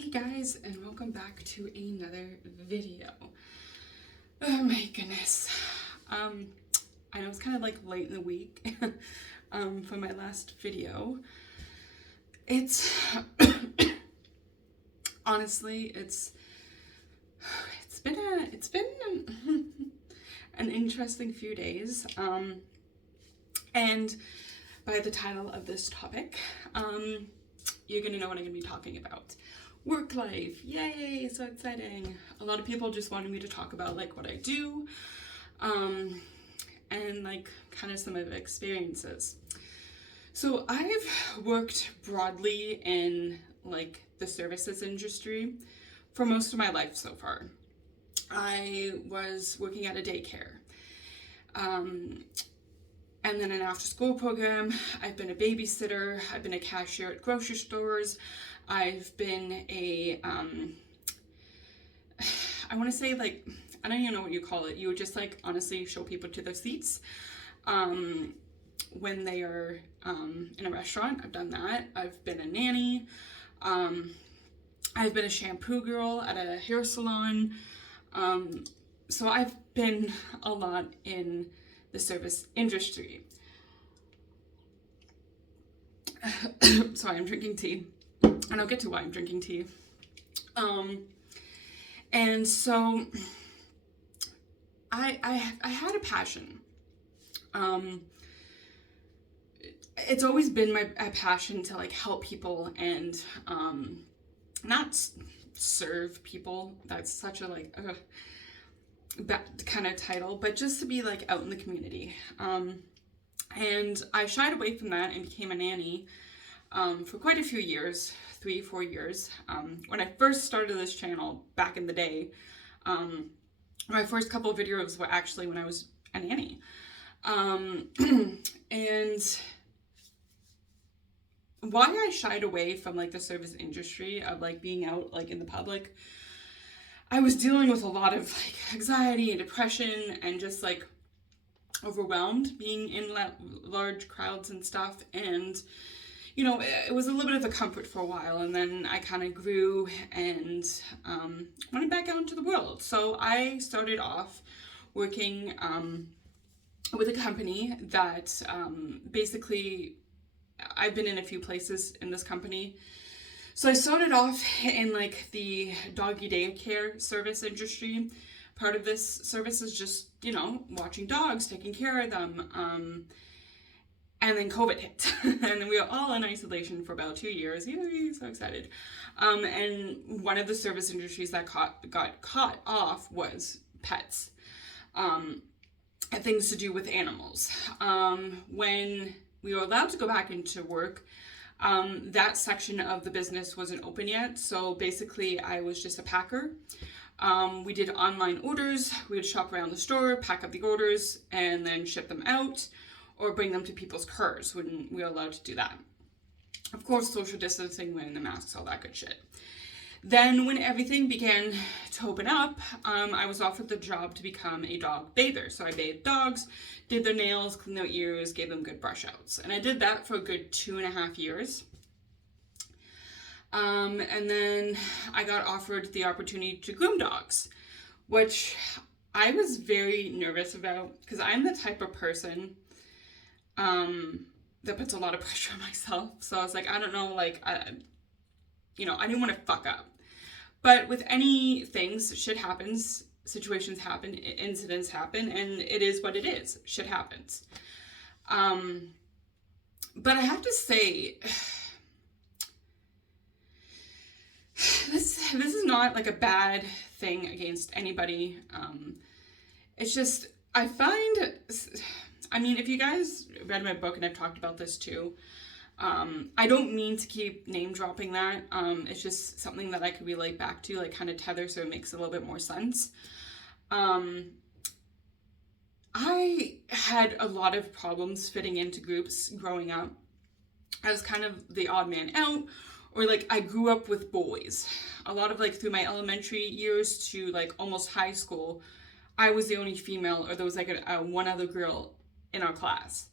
Hey guys, and welcome back to another video. Oh my goodness. I know it's kind of like late in the week for my last video. It's honestly, it's been an interesting few days. And by the title of this topic, you're gonna know what I'm gonna be talking about. Work life, yay, so exciting. A lot of people just wanted me to talk about like what I do, and like kind of some of the experiences. So I've worked broadly in like the services industry for most of my life so far. I was working at a daycare, and then an after-school program. I've been a babysitter. I've been a cashier at grocery stores. I've been a, I want to say like, I don't even know what you call it. You would just like honestly show people to their seats when they are in a restaurant. I've done that. I've been a nanny. I've been a shampoo girl at a hair salon. So I've been a lot in the service industry. Sorry, I'm drinking tea, and I'll get to why I'm drinking tea. And so I had a passion. It's always been a passion to like help people and not serve people. That's such a like that kind of title, but just to be like out in the community. And I shied away from that and became a nanny for quite a few years, 3-4 years. When I first started this channel back in the day, my first couple of videos were actually when I was a nanny. And why I shied away from like the service industry of like being out like in the public, I was dealing with a lot of like anxiety and depression and just like overwhelmed being in large crowds and stuff. And you know, it was a little bit of a comfort for a while, and then I kind of grew and went back out into the world. So I started off working with a company that basically, I've been in a few places in this company. So I started off in like the doggy daycare service industry. Part of this service is just, you know, watching dogs, taking care of them. And then COVID hit, and we were all in isolation for about 2 years. Yay, so excited. And one of the service industries that got caught off was pets, and things to do with animals. When we were allowed to go back into work, that section of the business wasn't open yet. So basically I was just a packer. We did online orders. We would shop around the store, pack up the orders, and then ship them out or bring them to people's cars when we were allowed to do that. Of course, social distancing, wearing the masks, all that good shit. Then when everything began to open up, I was offered the job to become a dog bather. So I bathed dogs, did their nails, cleaned their ears, gave them good brush outs. And I did that for a good 2.5 years. And then I got offered the opportunity to groom dogs, which I was very nervous about because I'm the type of person that puts a lot of pressure on myself. So I was like, I don't know, like, I didn't want to fuck up. But with any things, shit happens, situations happen, incidents happen, and it is what it is. Shit happens. But I have to say, this is not like a bad thing against anybody. It's just, I find, I mean, if you guys read my book, and I've talked about this too, I don't mean to keep name dropping that. It's just something that I could relate back to, like kind of tether so it makes a little bit more sense. I had a lot of problems fitting into groups growing up. I was kind of the odd man out, or like I grew up with boys. A lot of like through my elementary years to like almost high school, I was the only female, or there was like one other girl in our class.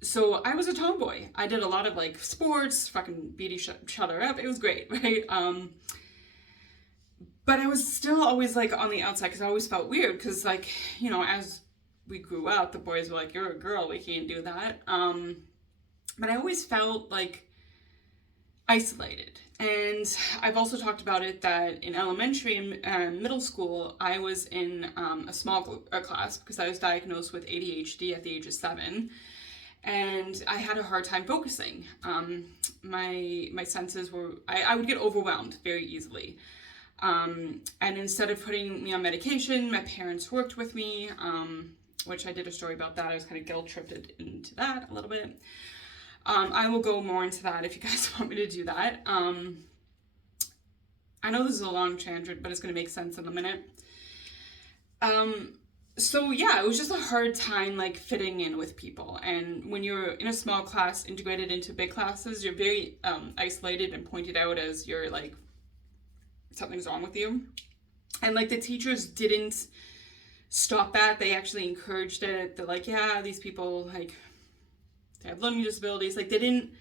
So I was a tomboy. I did a lot of like sports, fucking beat each other up. It was great, right? But I was still always like on the outside because I always felt weird because, like, you know, as we grew up, the boys were like, "You're a girl, we can't do that." But I always felt like isolated. And I've also talked about it that in elementary and middle school, I was in a small class because I was diagnosed with ADHD at the age of 7. And I had a hard time focusing. My senses were, I would get overwhelmed very easily. And instead of putting me on medication, my parents worked with me, which I did a story about that. I was kind of guilt-tripped into that a little bit. I will go more into that if you guys want me to do that. I know this is a long tangent, but it's going to make sense in a minute. So yeah, it was just a hard time like fitting in with people. And when you're in a small class integrated into big classes, you're very isolated and pointed out as you're like, something's wrong with you. And like the teachers didn't stop that. They actually encouraged it. They're like, yeah, these people like, they have learning disabilities. Like they didn't,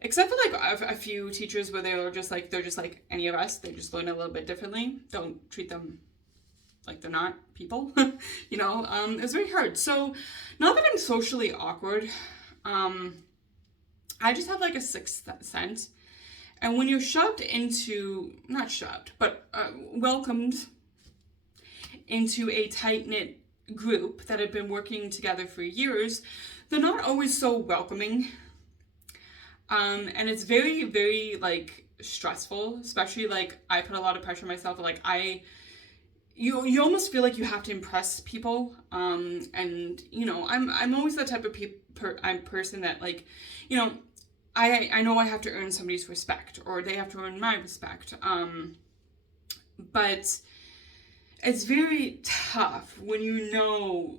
except for like a few teachers where they're just like any of us. They just learn a little bit differently. Don't treat them like they're not people. You know, it was very hard. So not that I'm socially awkward, I just have like a sixth sense. And when you're shoved into, not shoved, but welcomed into a tight-knit group that have been working together for years, they're not always so welcoming. And it's very, very like stressful, especially like I put a lot of pressure on myself. Like you almost feel like you have to impress people. And you know, I'm always the type of person that like, you know, I know I have to earn somebody's respect or they have to earn my respect. But it's very tough when you know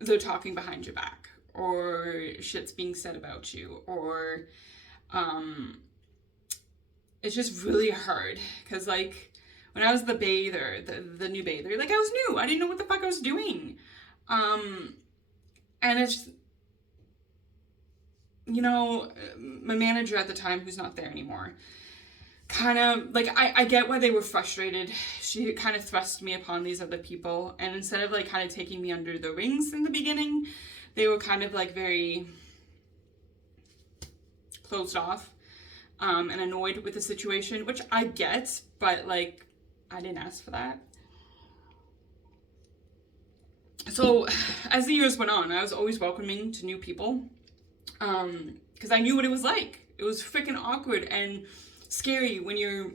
they're talking behind your back or shit's being said about you or it's just really hard because like when I was the bather, the new bather, like I was new. I didn't know what the fuck I was doing. And it's, you know, my manager at the time, who's not there anymore, kind of, like, I get why they were frustrated. She kind of thrust me upon these other people. And instead of, like, kind of taking me under the wings in the beginning, they were kind of, like, very closed off and annoyed with the situation, which I get, but, like, I didn't ask for that. So as the years went on, I was always welcoming to new people because I knew what it was like. It was freaking awkward and scary when you're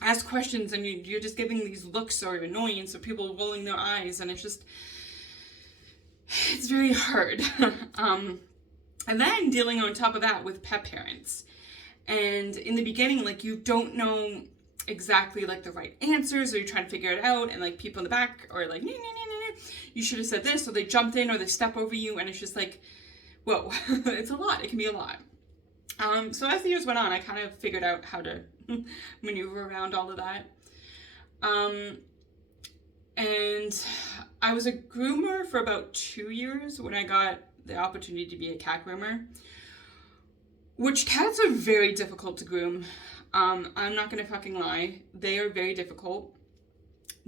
asked questions and you're just getting these looks or annoyance or people rolling their eyes, and it's very hard. And then dealing on top of that with pet parents. And in the beginning, like, you don't know exactly like the right answers, or you're trying to figure it out, and like people in the back are like, you should have said this, or they jumped in, or they step over you, and it's just like, whoa. It's a lot. It can be a lot. So as the years went on, I kind of figured out how to maneuver around all of that. And I was a groomer for about 2 years when I got the opportunity to be a cat groomer, which cats are very difficult to groom. I'm not gonna fucking lie. They are very difficult.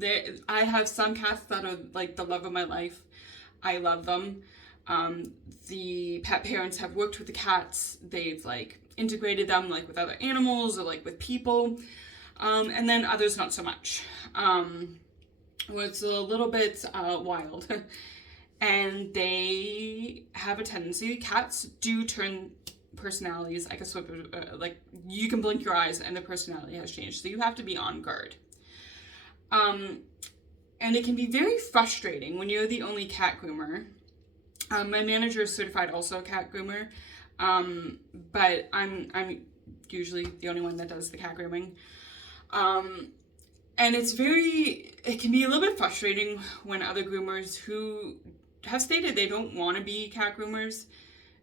I have some cats that are like the love of my life. I love them. The pet parents have worked with the cats. They've like integrated them like with other animals or like with people. And then others not so much. Was a little bit wild. And they have a tendency, cats do turn personalities like a swip, like you can blink your eyes and the personality has changed. So you have to be on guard. And it can be very frustrating when you're the only cat groomer. My manager is certified also a cat groomer, but I'm usually the only one that does the cat grooming. And it can be a little bit frustrating when other groomers who have stated they don't want to be cat groomers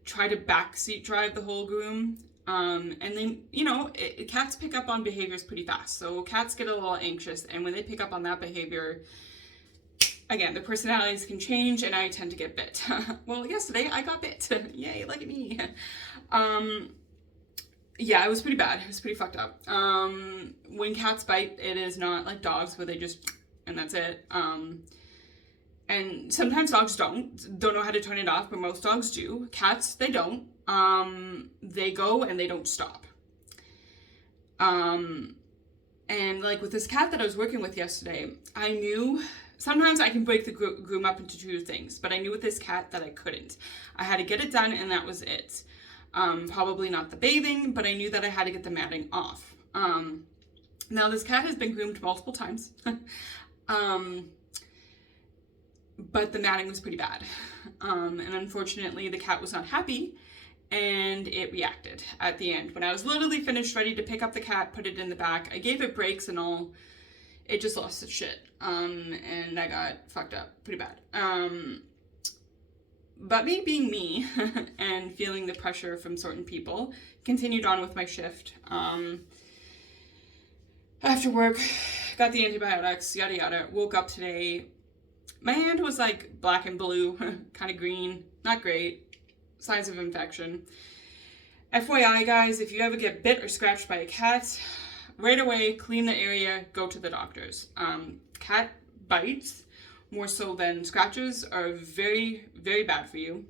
try to backseat drive the whole groom. And then, you know, cats pick up on behaviors pretty fast. So cats get a little anxious, and when they pick up on that behavior, again, their personalities can change, and I tend to get bit. Well, yesterday I got bit. Yay, look at me. yeah, it was pretty bad. It was pretty fucked up. When cats bite, it is not like dogs where they just, and that's it. And sometimes dogs don't know how to turn it off, but most dogs do. Cats, they don't. They go and they don't stop. And like with this cat that I was working with yesterday, I knew sometimes I can break the groom up into two things, but I knew with this cat that I couldn't. I had to get it done and that was it. Probably not the bathing, but I knew that I had to get the matting off. Now this cat has been groomed multiple times. But the matting was pretty bad. And unfortunately the cat was not happy and it reacted at the end. When I was literally finished, ready to pick up the cat, put it in the back, I gave it breaks and all, it just lost its shit. And I got fucked up pretty bad. But me being me and feeling the pressure from certain people, continued on with my shift. After work, got the antibiotics, yada yada, woke up today. My hand was like black and blue, kind of green, not great. Signs of infection. FYI guys, if you ever get bit or scratched by a cat, right away clean the area, go to the doctors. Cat bites, more so than scratches, are very, very bad for you.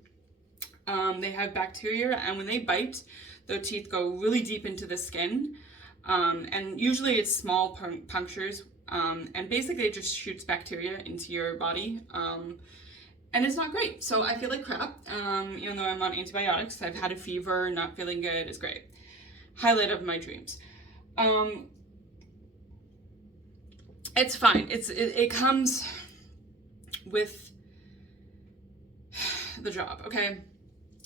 They have bacteria, and when they bite, their teeth go really deep into the skin. And usually it's small punctures, and basically it just shoots bacteria into your body. And it's not great. So I feel like crap, even though I'm on antibiotics. I've had a fever, not feeling good. It's great. Highlight of my dreams. It's fine. It comes with the job, okay?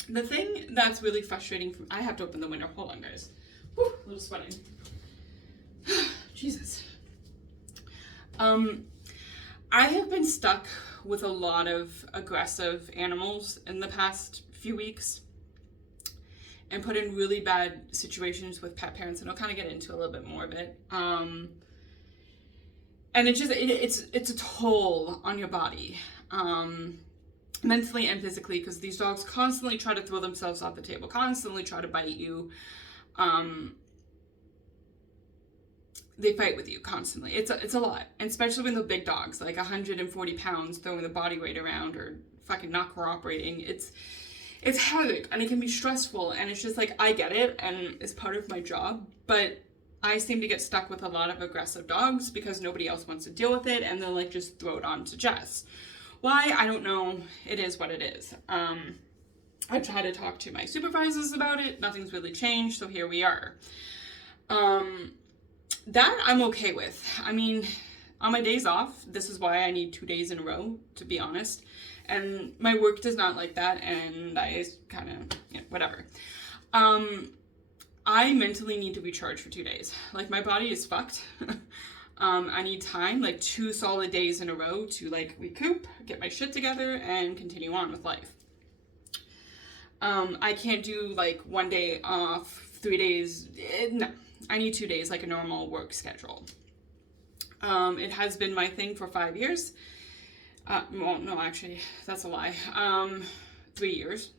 The thing that's really frustrating, I have to open the window. Hold on, guys. Whew, a little sweating. Jesus. I have been stuck with a lot of aggressive animals in the past few weeks and put in really bad situations with pet parents, and I'll kind of get into a little bit more of it. And it's a toll on your body, mentally and physically, because these dogs constantly try to throw themselves off the table, constantly try to bite you. They fight with you constantly. It's a lot, and especially when the big dogs, like 140 pounds, throwing the body weight around or fucking not cooperating. It's havoc, and it can be stressful, and it's just like, I get it, and it's part of my job, but I seem to get stuck with a lot of aggressive dogs because nobody else wants to deal with it, and they'll like just throw it on to Jess. Why? I don't know. It is what it is. I tried to talk to my supervisors about it. Nothing's really changed, so here we are. That I'm okay with. I mean, on my days off, this is why I need 2 days in a row, to be honest. And my work does not like that, and I kind of, whatever. I mentally need to recharge for 2 days. Like, my body is fucked. I need time, like 2 solid days in a row to like recoup, get my shit together, and continue on with life. I can't do like 1 day off, 3 days, no. I need 2 days, like a normal work schedule. It has been my thing for 5 years. Well, no, actually, that's a lie. 3 years.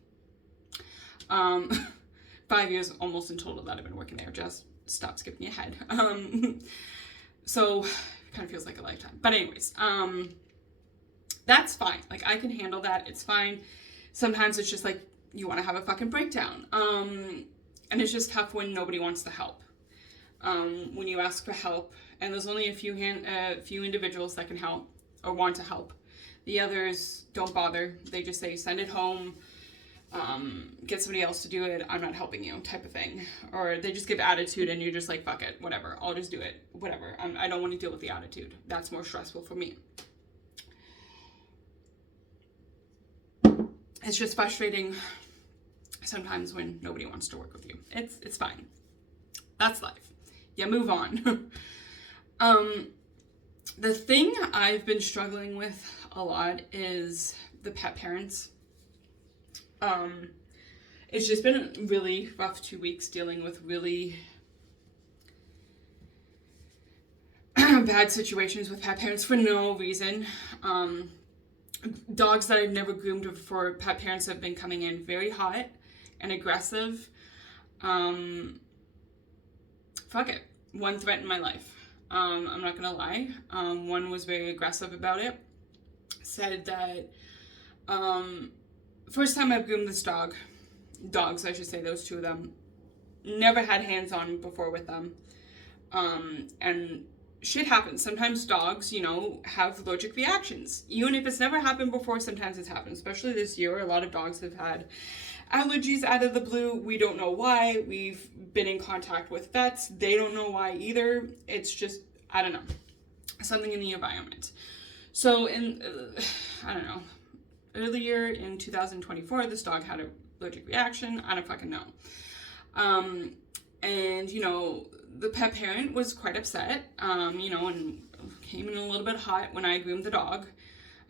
5 years almost in total that I've been working there. Just stop skipping ahead. So, it kind of feels like a lifetime. But anyways, that's fine. Like, I can handle that. It's fine. Sometimes it's just like, you want to have a fucking breakdown. And it's just tough when nobody wants to help. When you ask for help, and there's only a few individuals that can help or want to help. The others don't bother. They just say, send it home, get somebody else to do it, I'm not helping you, type of thing. Or they just give attitude and you're just like, fuck it, whatever, I'll just do it, whatever. I don't want to deal with the attitude. That's more stressful for me. It's just frustrating sometimes when nobody wants to work with you. It's fine. That's life. Yeah, move on. The thing I've been struggling with a lot is the pet parents. It's just been a really rough 2 weeks dealing with really bad situations with pet parents for no reason. Dogs that I've never groomed before, pet parents have been coming in very hot and aggressive. fuck it. One threatened my life. I'm not gonna lie. One was very aggressive about it. Said that, first time I've groomed this dogs, I should say, those two of them, never had hands on before with them. And shit happens. Sometimes dogs, have allergic reactions. Even if it's never happened before, sometimes it's happened. Especially this year, a lot of dogs have had allergies out of the blue. We don't know why. We've been in contact with vets. They don't know why either. It's just, I don't know, something in the environment. So earlier in 2024, this dog had an allergic reaction. I don't fucking know. And, the pet parent was quite upset, and came in a little bit hot when I groomed the dog.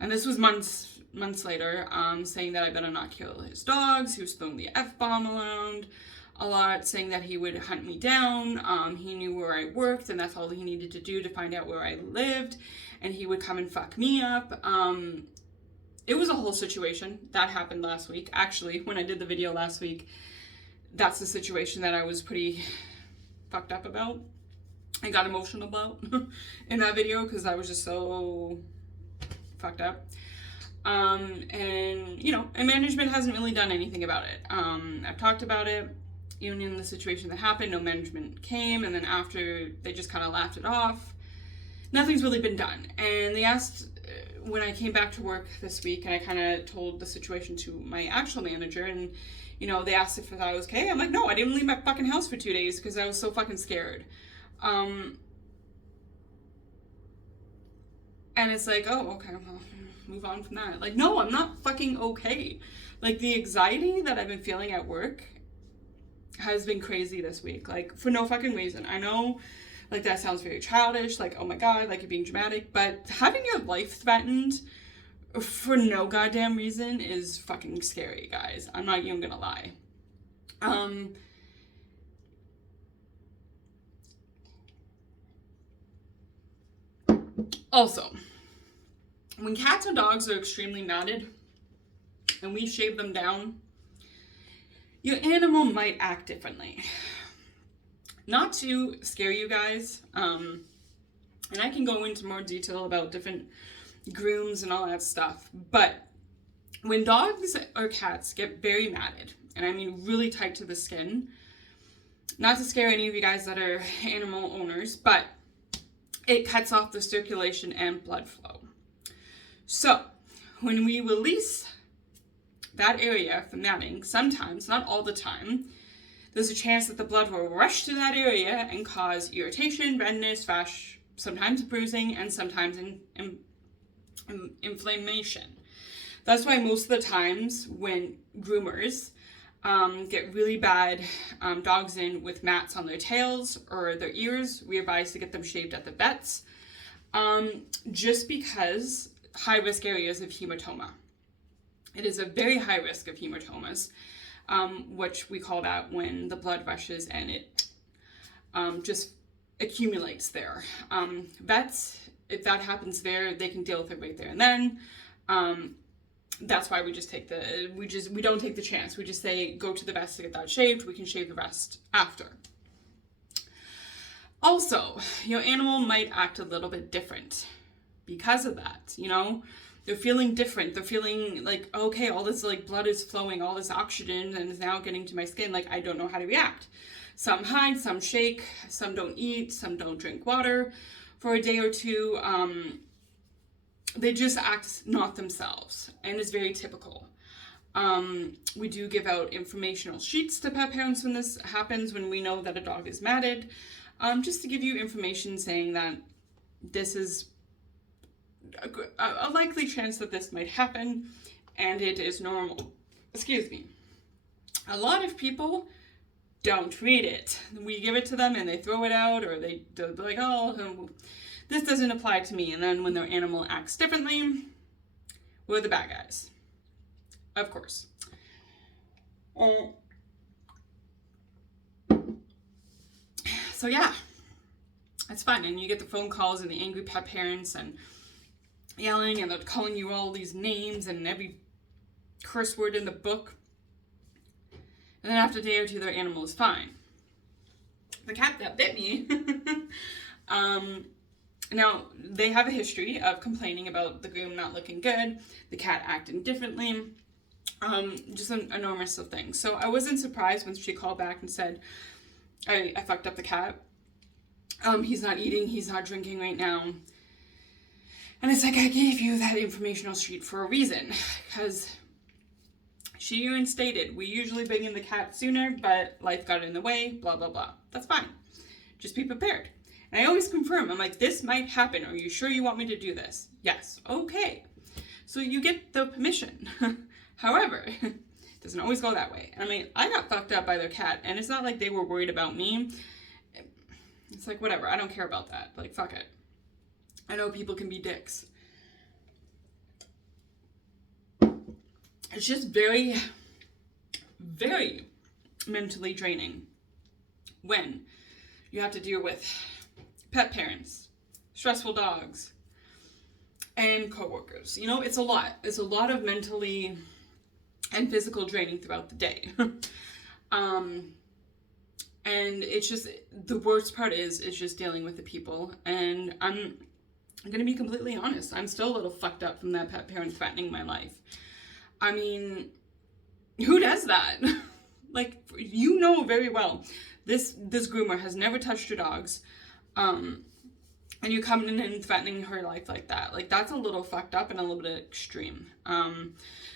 And this was months later, saying that I better not kill his dogs. He was throwing the F-bomb around a lot, saying that he would hunt me down. He knew where I worked, and that's all he needed to do to find out where I lived. And he would come and fuck me up. It was a whole situation. That happened last week. Actually, when I did the video last week, that's the situation that I was pretty fucked up about. I got emotional about in that video because I was just so fucked up. And management hasn't really done anything about it. I've talked about it, even in the situation that happened, no management came, and then after, they just kind of laughed it off. Nothing's really been done. And they asked, when I came back to work this week, and I kind of told the situation to my actual manager, and they asked if I was okay. I'm like, no, I didn't leave my fucking house for 2 days because I was so fucking scared. And it's like, oh, okay, well, move on from that. Like, no, I'm not fucking okay. Like, the anxiety that I've been feeling at work has been crazy this week. Like, for no fucking reason. I know, like, that sounds very childish. Like, oh my God, like, you're being dramatic. But having your life threatened for no goddamn reason is fucking scary, guys. I'm not even gonna lie. Also, when cats and dogs are extremely matted and we shave them down, your animal might act differently. Not to scare you guys, and I can go into more detail about different grooms and all that stuff, but when dogs or cats get very matted, and I mean really tight to the skin, not to scare any of you guys that are animal owners, but it cuts off the circulation and blood flow. So when we release that area from matting, sometimes, not all the time, there's a chance that the blood will rush to that area and cause irritation, redness, rash, sometimes bruising, and sometimes inflammation. That's why most of the times when groomers get really bad dogs in with mats on their tails or their ears, we advise to get them shaved at the vets, just because high risk areas of hematoma. It is a very high risk of hematomas, which we call that when the blood rushes and it just accumulates there. Vets, if that happens there, they can deal with it right there and then. That's why we just take we don't take the chance. We just say, go to the vets to get that shaved. We can shave the rest after. Also, your animal might act a little bit different because of that, They're feeling different. They're feeling like, okay, all this like blood is flowing, all this oxygen and is now getting to my skin. Like, I don't know how to react. Some hide, some shake, some don't eat, some don't drink water for a day or two. They just act not themselves, and it's very typical. We do give out informational sheets to pet parents when this happens, when we know that a dog is matted, just to give you information saying that this is a likely chance that this might happen, and it is normal. Excuse me. A lot of people don't read it. We give it to them and they throw it out, or they're like, oh, this doesn't apply to me. And then when their animal acts differently, we're the bad guys. Of course. So yeah, it's fun. And you get the phone calls and the angry pet parents and yelling, and they're calling you all these names and every curse word in the book. And then after a day or two, their animal is fine. the cat that bit me, now they have a history of complaining about the groom not looking good, the cat acting differently, just an enormous of things. So I wasn't surprised when she called back and said, I fucked up the cat. He's not eating, he's not drinking right now. And it's like, I gave you that informational sheet for a reason, because she even stated, we usually bring in the cat sooner, but life got in the way, blah, blah, blah. That's fine. Just be prepared. And I always confirm, I'm like, this might happen. Are you sure you want me to do this? Yes. Okay. So you get the permission. However, it doesn't always go that way. I mean, I got fucked up by their cat, and it's not like they were worried about me. It's like, whatever. I don't care about that. Like, fuck it. I know people can be dicks. It's just very, very mentally draining when you have to deal with pet parents, stressful dogs, and coworkers. You know, it's a lot. It's a lot of mentally and physical draining throughout the day. And it's just, the worst part is just dealing with the people. And I'm going to be completely honest. I'm still a little fucked up from that pet parent threatening my life. I mean, who does that? Like, you know very well, this groomer has never touched your dogs. And you coming in and threatening her life like that. Like, that's a little fucked up and a little bit extreme.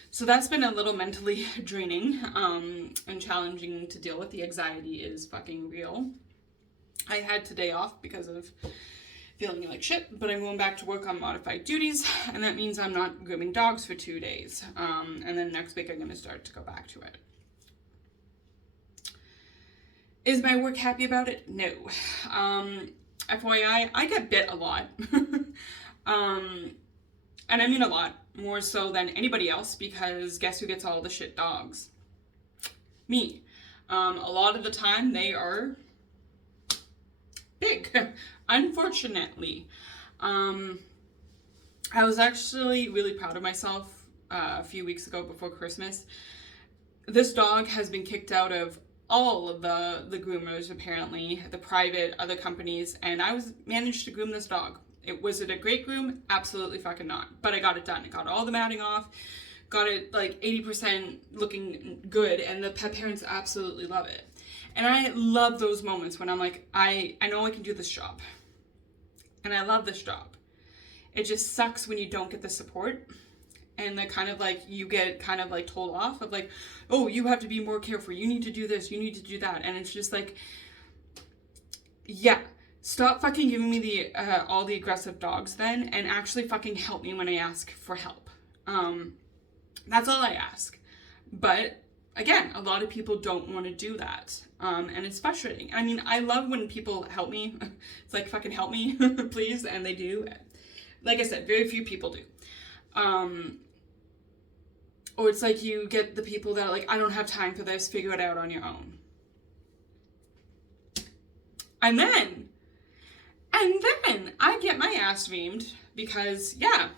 So that's been a little mentally draining and challenging to deal with. The anxiety is fucking real. I had today off because of feeling like shit, but I'm going back to work on modified duties, and that means I'm not grooming dogs for 2 days. And then next week I'm going to start to go back to it. Is my work happy about it? No. FYI, I get bit a lot. And I mean a lot, more so than anybody else, because guess who gets all the shit dogs? Me. A lot of the time they are big, unfortunately. I was actually really proud of myself a few weeks ago before Christmas. This dog has been kicked out of all of the groomers, apparently, the private, other companies, and I managed to groom this dog. Was it a great groom? Absolutely fucking not. But I got it done. I got all the matting off, got it like 80% looking good, and the pet parents absolutely love it. And I love those moments when I'm like, I know I can do this job. And I love this job. It just sucks when you don't get the support. And the kind of like, you get kind of like told off of like, oh, you have to be more careful. You need to do this. You need to do that. And it's just like, yeah, stop fucking giving me the all the aggressive dogs then, and actually fucking help me when I ask for help. That's all I ask. But again, a lot of people don't want to do that. And it's frustrating. I mean, I love when people help me. It's like, fucking help me, please. And they do. Like I said, very few people do. Or it's like you get the people that are like, I don't have time for this, figure it out on your own. And then I get my ass reamed because, yeah,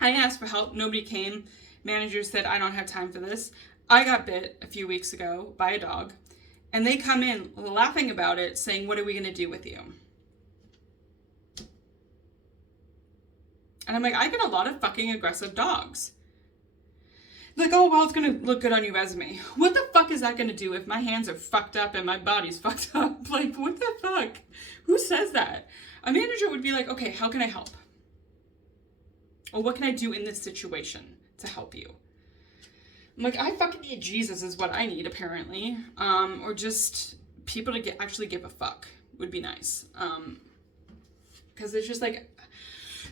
I asked for help. Nobody came. Manager said, I don't have time for this. I got bit a few weeks ago by a dog. And they come in laughing about it, saying, what are we going to do with you? And I'm like, I get a lot of fucking aggressive dogs. Like, oh, well, it's going to look good on your resume. What the fuck is that going to do if my hands are fucked up and my body's fucked up? Like, what the fuck? Who says that? A manager would be like, okay, how can I help? Or what can I do in this situation to help you? I'm like, I fucking need Jesus is what I need, apparently. Or just people to actually give a fuck would be nice. Because it's just like,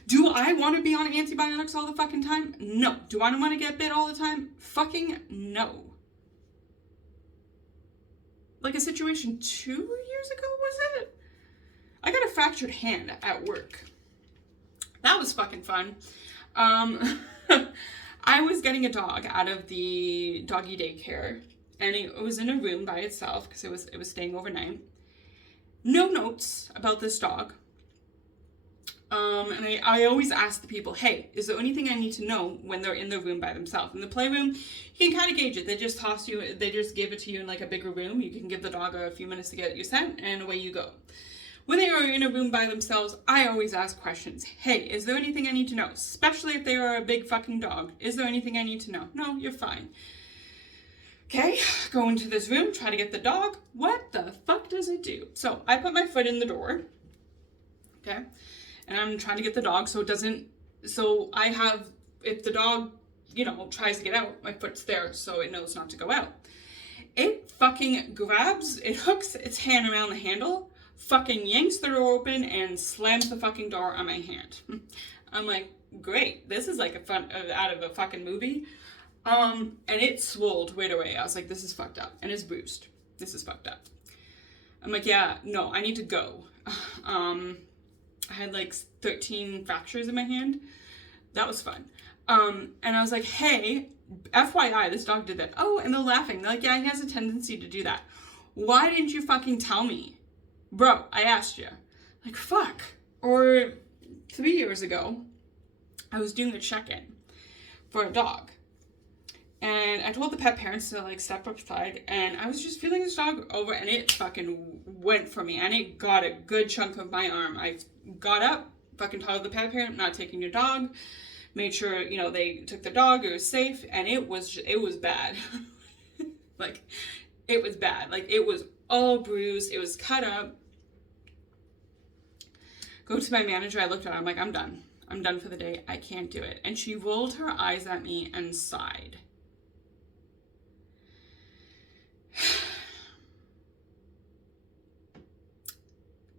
do I want to be on antibiotics all the fucking time? No. Do I want to get bit all the time? Fucking no. Like a situation 2 years ago, was it? I got a fractured hand at work. That was fucking fun. I was getting a dog out of the doggy daycare, and it was in a room by itself because it was staying overnight. No notes about this dog. And I always ask the people, hey, is there anything I need to know when they're in the room by themselves? In the playroom, you can kind of gauge it. They just give it to you in like a bigger room. You can give the dog a few minutes to get your scent, and away you go. When they are in a room by themselves, I always ask questions. Hey, is there anything I need to know? Especially if they are a big fucking dog. Is there anything I need to know? No, you're fine. Okay, go into this room, try to get the dog. What the fuck does it do? So I put my foot in the door. Okay. And I'm trying to get the dog so if the dog, tries to get out, my foot's there so it knows not to go out. It fucking hooks its hand around the handle, fucking yanks the door open, and slams the fucking door on my hand. I'm like, great, this is like out of a fucking movie. And it swolled right away. I was like, this is fucked up. And it's bruised. This is fucked up. I'm like, yeah, no, I need to go. I had like 13 fractures in my hand. That was fun. And I was like, hey, FYI, this dog did that. Oh, and they're laughing. They're like, yeah, he has a tendency to do that. Why didn't you fucking tell me? Bro, I asked you. Like, fuck. Or 3 years ago, I was doing a check-in for a dog. And I told the pet parents to like step aside, and I was just feeling this dog over, and it fucking went for me, and it got a good chunk of my arm. I got up, fucking told the pet parent, not taking your dog, made sure, they took the dog, it was safe, and it was bad. Like, it was bad. Like, it was all bruised, it was cut up. Go to my manager, I looked at her, I'm like, I'm done. I'm done for the day, I can't do it. And she rolled her eyes at me and sighed.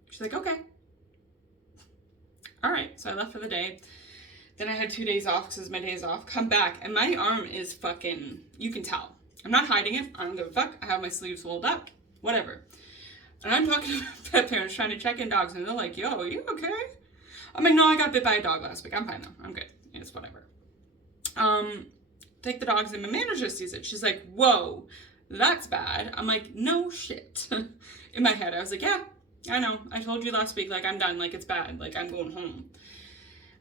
She's like, okay. All right. So I left for the day. Then I had 2 days off because it was my days off. Come back, and my arm is fucking, you can tell. I'm not hiding it. I don't give a fuck. I have my sleeves rolled up. Whatever. And I'm talking to pet parents trying to check in dogs, and they're like, yo, you okay? I'm like, no, I got bit by a dog last week. I'm fine, though. I'm good. It's whatever. Take the dogs, and my manager sees it. She's like, whoa, that's bad. I'm like, no shit. In my head, I was like, yeah, I know. I told you last week, like, I'm done. Like, it's bad. Like, I'm going home.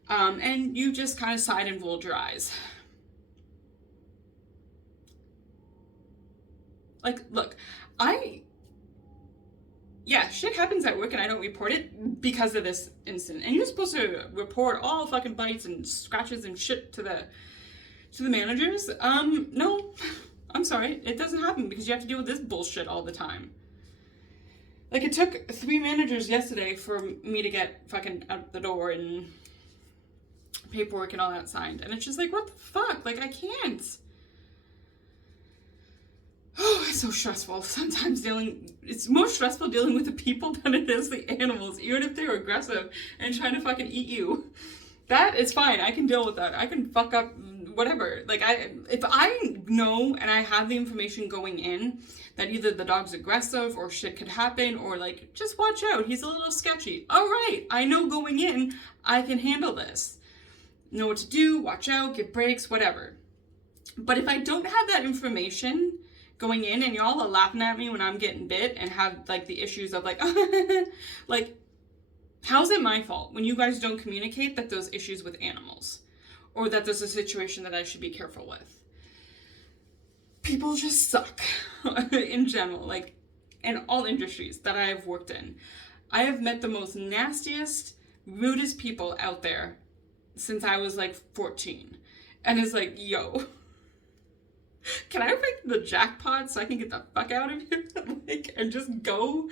And you just kind of sighed and rolled your eyes. Like, look, shit happens at work and I don't report it because of this incident. And you're supposed to report all fucking bites and scratches and shit to the managers. No, I'm sorry. It doesn't happen because you have to deal with this bullshit all the time. Like, it took 3 managers yesterday for me to get fucking out the door and paperwork and all that signed. And it's just like, what the fuck? Like, I can't. Oh, it's so stressful. Sometimes it's more stressful dealing with the people than it is the animals, even if they're aggressive and trying to fucking eat you. That is fine. I can deal with that. I can fuck up whatever. Like, if I know and I have the information going in that either the dog's aggressive or shit could happen or, like, just watch out, he's a little sketchy. All right, I know going in I can handle this. Know what to do, watch out, give breaks, whatever. But if I don't have that information going in and y'all are laughing at me when I'm getting bit and have, like, the issues of, like, like, how's it my fault when you guys don't communicate that there's issues with animals or that there's a situation that I should be careful with? People just suck in general, like, in all industries that I have worked in. I have met the most nastiest, rudest people out there since I was, like, 14. And it's like, yo, can I win the jackpot so I can get the fuck out of here? Like, and just go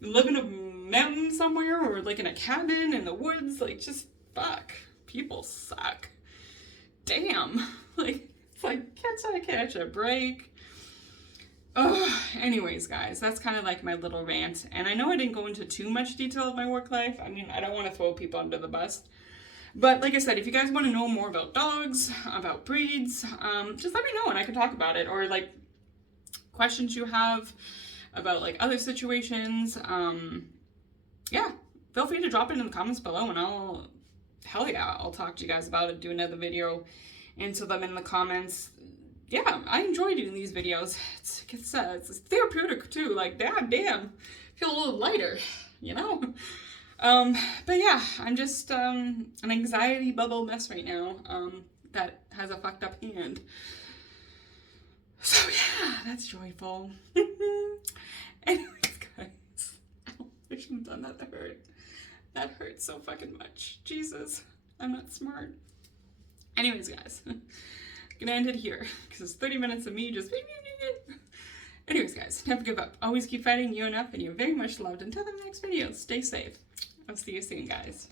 live in a mountain somewhere or, like, in a cabin in the woods? Like, just fuck. People suck. Damn. Like, it's like, can't I catch a break? Oh, anyways, guys, that's kind of like my little rant. And I know I didn't go into too much detail of my work life. I mean, I don't want to throw people under the bus. But like I said, if you guys want to know more about dogs, about breeds, just let me know and I can talk about it. Or, like, questions you have about, like, other situations. Yeah, feel free to drop it in the comments below and I'll talk to you guys about it, do another video, answer them in the comments. Yeah, I enjoy doing these videos. It's therapeutic too. Like, damn, feel a little lighter, you know? But yeah, I'm just an anxiety bubble mess right now that has a fucked up hand. So yeah, that's joyful. Anyways, guys, I shouldn't have done that. That hurt. That hurt so fucking much. Jesus, I'm not smart. Anyways, guys, gonna end it here because it's 30 minutes of me just. Anyways, guys, never give up. Always keep fighting. You enough, and you're very much loved. Until the next video, stay safe. I'll see you soon, guys.